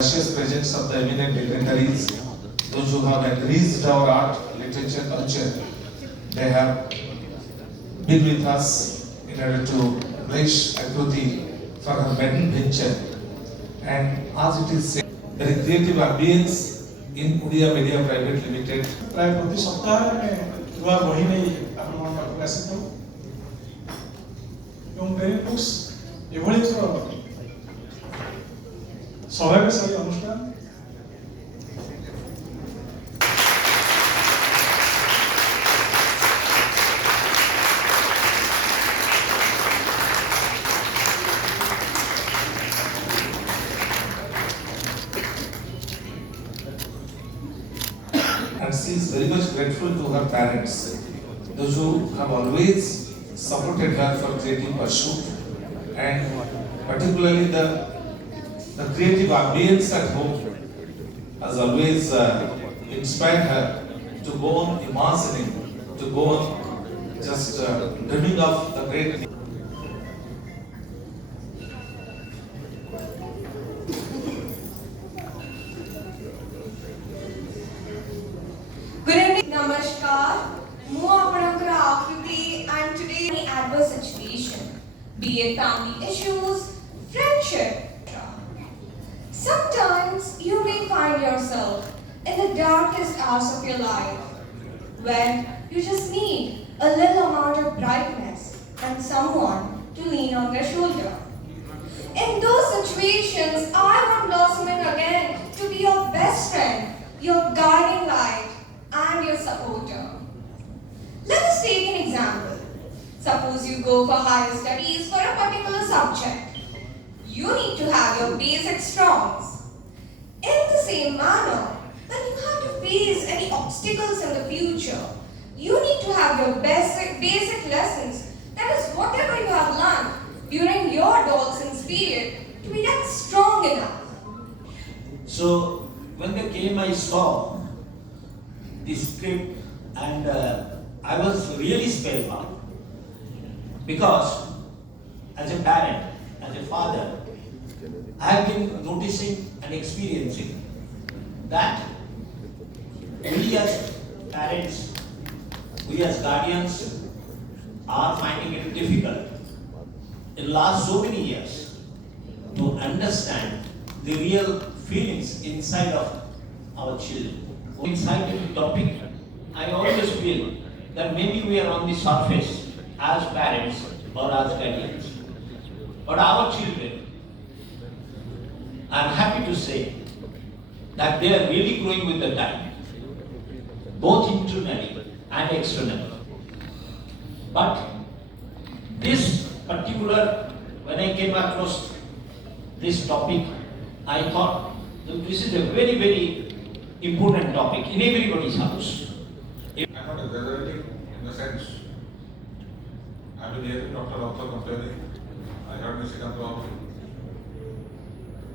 Gracious presence of the eminent dignitaries, those who have enriched our art, literature, culture, they have been with us in order to bless Akruti for her maiden venture. And as it is said, very creative ambience in Udia Media Private Limited. प्राय प्रति सप्ताह में युवा बही नहीं आपण पाखु आसी training books एभଳି स्वाभाविक अनुष्ठान And she is very much grateful to her parents, those who have always supported her for creative pursuit, and particularly the creative ambience at home has always inspired her to go on imagining, to go on just dreaming of the great. Good evening, Namaskar. Mu apanakara Akruti, and today any adverse situation, be it family issues, friendship. Sometimes you may find yourself in the darkest hours of your life, when you just need a little amount of brightness and someone to lean on their shoulder. In those situations, I want blossoming again to be your best friend, your guiding light, and your supporter. Let us take an example. Suppose you go for higher studies for a particular subject. You need to have your basic strongs. In the same manner, when you have to face any obstacles in the future, you need to have your basic lessons, that is whatever you have learned during your adolescence period, to be that strong enough. So when they came, I saw the script and I was really spellbound, because as a parent, as a father, I have been noticing and experiencing that we as parents, we as guardians are finding it difficult in last so many years to understand the real feelings inside of our children. Inside the topic, I always feel that maybe we are on the surface as parents or as guardians. But our children, I am happy to say that they are really growing with the time, both internally and externally. But this particular, when I came across this topic, I thought that this is a very, very important topic in everybody's house. I'm not exaggerating in the sense, I've been hearing Dr. also complaining, I heard Mr. Kantra,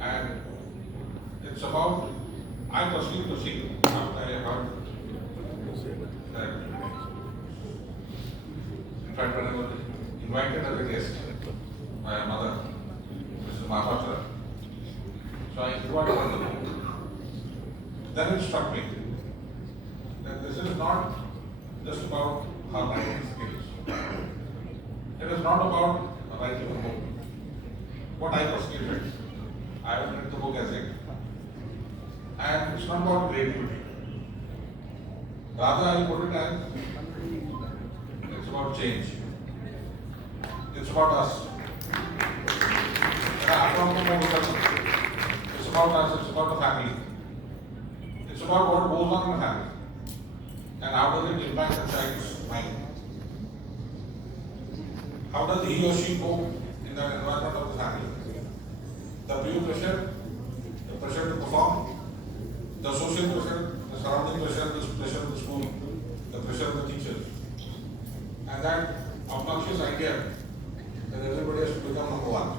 and it's about, I personally perceive, after I heard that, in fact when I was invited as a guest by my mother, Mrs. Mahapatra, so I inquired about the book. Then it struck me that this is not just about her writing skills. It is not about writing a book. What I personally read, I have read the book as it, and it's not about creativity. Rather, I put it as it's about change. It's about us. It's about us. It's about the family. It's about what goes on in the family and how does it impact the child's mind. How does he or she cope in that environment of the family? The peer pressure, the pressure to perform, the social pressure, the surrounding pressure, the pressure of the school, the pressure of the teachers, and that obnoxious idea that everybody has to become number one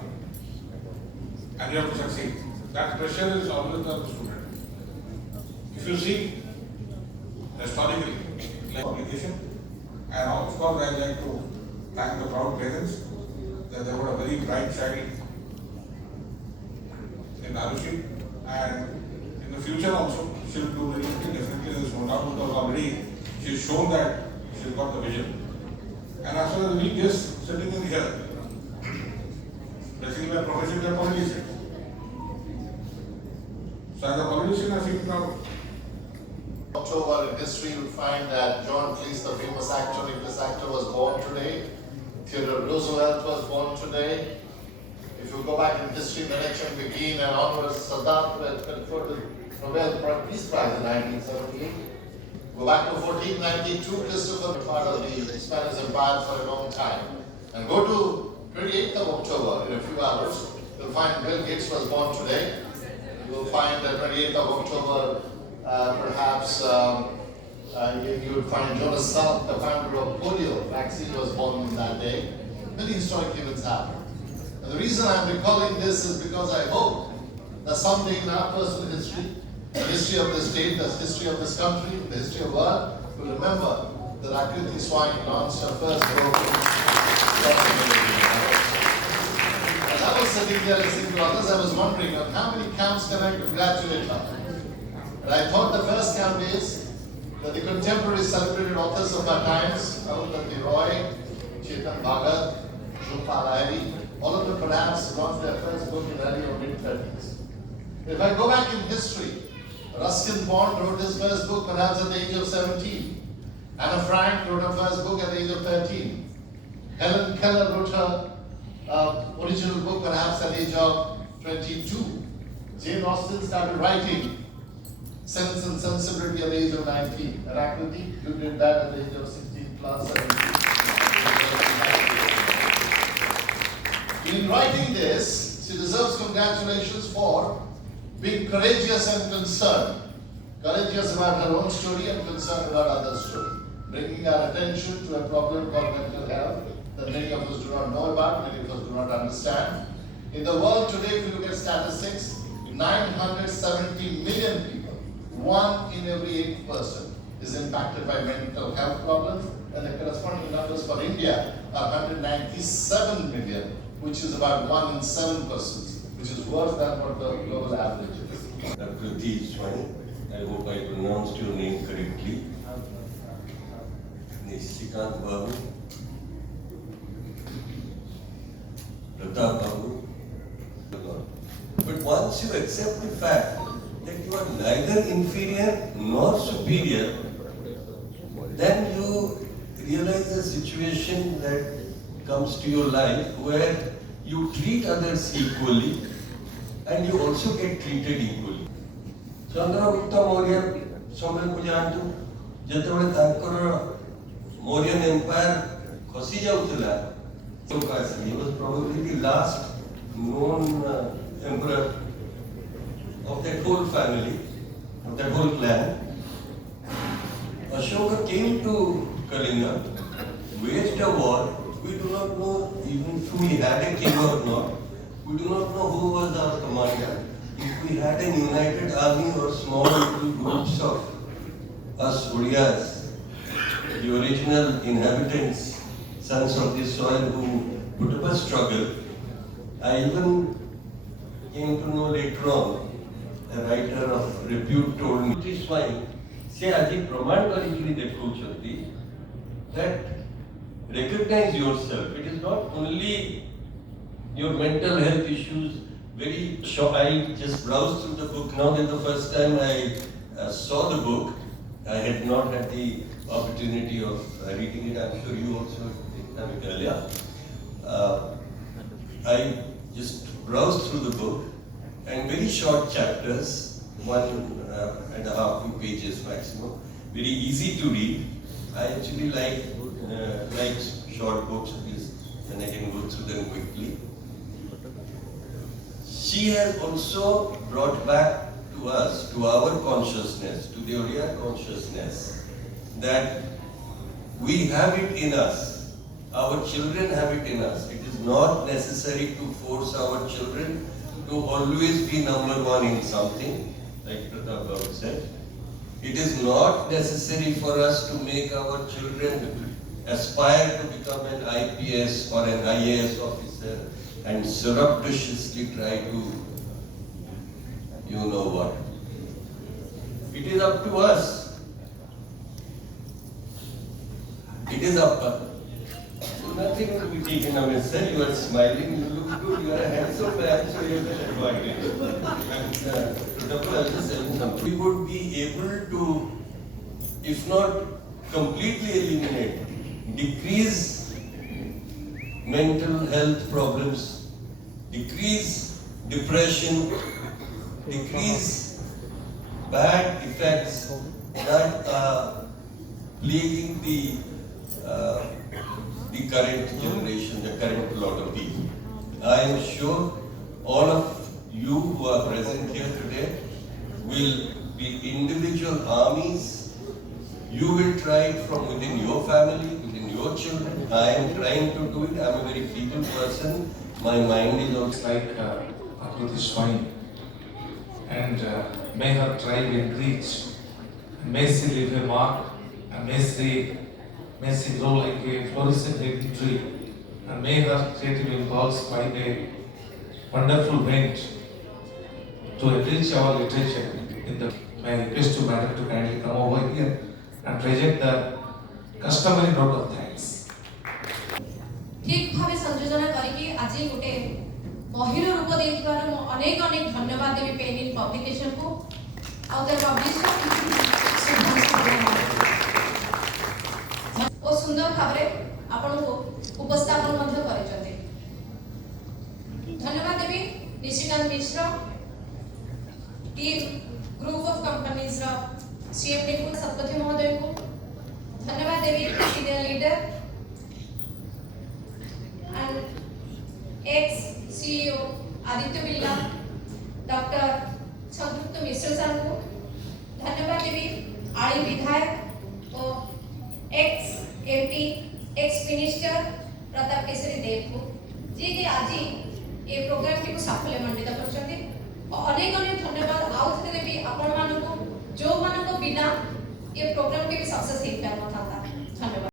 and you have to succeed. That pressure is always on the student. If you see historically, like obligation, and of course I like to thank the proud parents that they were a very bright child in Arushi, and in the future also she'll do brilliantly. Definitely there's no doubt, because already she's shown that she's got the vision. And as far as we guests sitting in here, basically our profession is a politician. So as a politician I feel proud. October in history, you'll find that John Cleese, the famous actor, English actor, was born today. Theodore Roosevelt was born today. If you go back in history, the next one begin and onwards, Saddam was conferred the Nobel Peace Prize in 1978. Go back to 1492, Christopher was part of the Spanish Empire for a long time. And go to 28th of October, in a few hours, you'll find Bill Gates was born today. You will find that 28th of October, you would find Jonas Salk, the founder of polio vaccine, was born on that day. Many historic events happen. And the reason I'm recalling this is because I hope that someday in our personal history, the history of this state, the history of this country, the history of the world, will remember that Akruti Swain launched her first book. As I was sitting there listening to others, I was wondering on how many camps can I congratulate her. And I thought the first camp is that the contemporary celebrated authors of our times, Arundhati Roy, Chetan Bhagat, Jhumpa Lahiri, all of them perhaps launched their first book in early or mid-30s. If I go back in history, Ruskin Bond wrote his first book perhaps at the age of 17. Anna Frank wrote her first book at the age of 13. Helen Keller wrote her original book perhaps at the age of 22. Jane Austen started writing Sense and Sensibility at the age of 19. And Akruti, you did that at the age of 16 plus 17. In writing this, she deserves congratulations for being courageous and concerned. Courageous about her own story and concerned about others' story. Bringing our attention to a problem called mental health that many of us do not know about, many of us do not understand. In the world today, if you look at statistics, 970 million people, 1 in every 8 person, is impacted by mental health problems, and the corresponding numbers for India are 197 million, which is about 1 in 7 persons, which is worse than what the global average is. Akruti Swain, I hope I pronounced your name correctly. Nishikant Babu, Pratap Babu. But once you accept the fact that you are neither inferior nor superior, then you realize the situation that comes to your life where you treat others equally and you also get treated equally. Chandragupta Maurya, Somel Pujantu, Jetabale Tankara Mauryan Empire, Khosi Jautila, he was probably the last known emperor of that whole family, of that whole clan. Ashoka came to Kalinga, waged a war. We do not know even if we had a king or not. We do not know who was our commander. If we had a united army or small little groups of us Odiyas, the original inhabitants, sons of this soil who put up a struggle. I even came to know later on, a writer of repute told me, this Swain, se aji praman karikiri dekhauchati, that recognize yourself. It is not only your mental health issues. Very short. I just browsed through the book. Now that the first time I saw the book, I had not had the opportunity of reading it. I'm sure you also did earlier. I just browsed through the book, and very short chapters, 1.5 pages maximum. Very easy to read. I actually like short books because then I can go through them quickly. She has also brought back to us, to our consciousness, to the Oriya consciousness, that we have it in us. Our children have it in us. It is not necessary to force our children to always be number one in something, like Pratap Babu said. It is not necessary for us to make our children aspire to become an IPS or an IAS officer and surreptitiously try to, you know what. It is up to us. It is up to us. So nothing to be taken amiss, sir. You are smiling, you look good, you are a handsome man, so you can admire it. And I'll just tell you something. We would be able to, if not completely eliminate, decrease mental health problems, decrease depression, decrease bad effects that are plaguing the current generation, the current lot of people. I am sure all of you who are present here today will be individual armies. You will try it from within your family, within your children. I am trying to do it. I am a very feeble person. My mind is also Like Akruti Swain, and may her tribe enrich, may she leave a mark, and may she grow like a flourishing green tree, and may her creative impulse find a wonderful vent to enrich our literature. May I request you, madam, to kindly come over here and present the customary note of thanks. ठीक भावे संयोजन करिकी आज गोटे बहिर रूप देथिबार मो अनेक अनेक धन्यवाद देबी पेन इन पब्लिकेशन को आउ तर पब्लिशर ओ सुंदर भाबरे आपण को उपस्थापन मध्य करिसते। धन्यवाद Debi Nishikant Mishra team group of companies रो सीएमडी को सतपथी महोदय को धन्यवाद देबी senior leader and ex-CEO Aditya बिल्ला, डॉक्टर संतृप्त मिश्र सर को धन्यवाद देवी आली विधायक और ex-MP, ex-मिनिस्टर प्रताप केसरी देव को जी कि आज ये प्रोग्राम टी को साफल्य मंडित करछन्ते और अनेक अनेक धन्यवाद आउ थे देवी आपण मानको जो मानको बिना ये प्रोग्राम के भी सक्सेस हेता नथाता। धन्यवाद।